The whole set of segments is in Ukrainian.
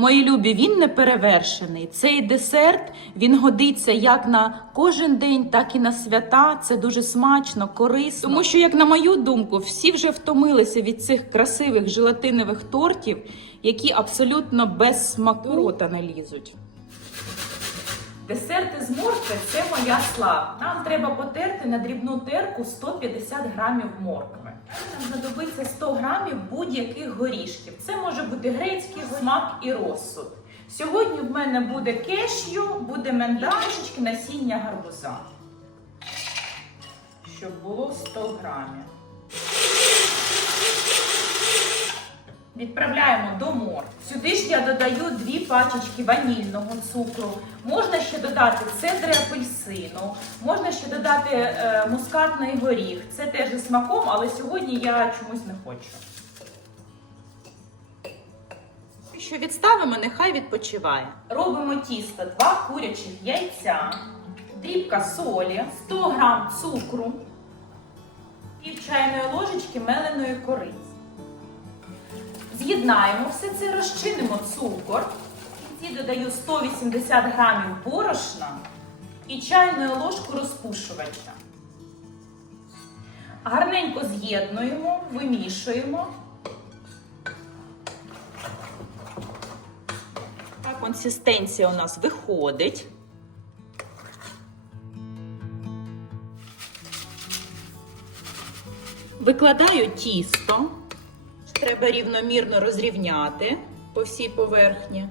Мої любі, він не перевершений. Цей десерт він годиться як на кожен день, так і на свята. Це дуже смачно, корисно. Тому що, як на мою думку, всі вже втомилися від цих красивих желатинових тортів, які абсолютно без смаку рота не лізуть. Десерти з моркви – це моя слава. Нам треба потерти на дрібну терку 150 грамів моркви. Нам знадобиться 100 грамів будь-яких горішків. Це може бути грецький смак і розсуд. Сьогодні в мене буде кешю, буде мендашечки, насіння гарбуза. Щоб було 100 грамів. Відправляємо до мор. Сюди ж я додаю дві пачечки ванільного цукру. Можна ще додати цедри апельсину, можна ще додати е, мускатний горіх. Це теж смаком, але сьогодні я чомусь не хочу. Що відставимо, нехай відпочиває. Робимо тісто, два курячих яйця, дрібка солі, 100 грам цукру, пів чайної ложечки меленої кориці. З'єднаємо все це, розчинимо цукор. Кінці додаю 180 грамів борошна і чайну ложку розпушувача. Гарненько з'єднуємо, вимішуємо. Так, консистенція у нас виходить. Викладаю тісто. Треба рівномірно розрівняти по всій поверхні.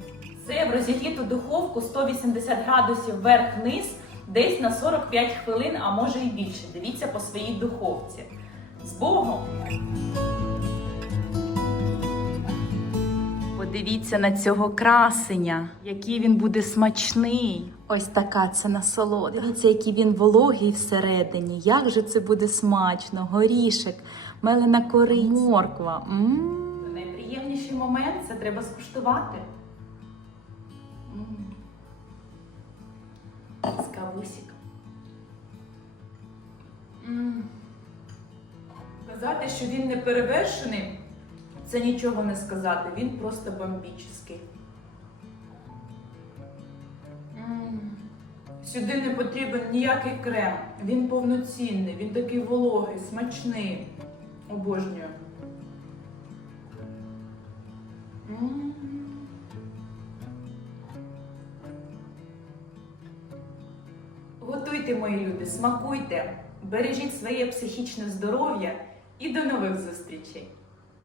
Це в розігріту духовку 180 градусів вверх-вниз, десь на 45 хвилин, а може і більше. Дивіться по своїй духовці. З Богом! Подивіться на цього красення, який він буде смачний. Ось така це насолода. Дивіться, який він вологий всередині. Як же це буде смачно, горішек, мелена кориця, морква. М-м. Найприємніший момент це треба скуштувати. М. Кавусик. Казати, що він не перевершений, це нічого не сказати. Він просто бомбічний. Сюди не потрібен ніякий крем. Він повноцінний, він такий вологий, смачний. Обожнюю. Готуйте, мої любі, смакуйте, бережіть своє психічне здоров'я і до нових зустрічей!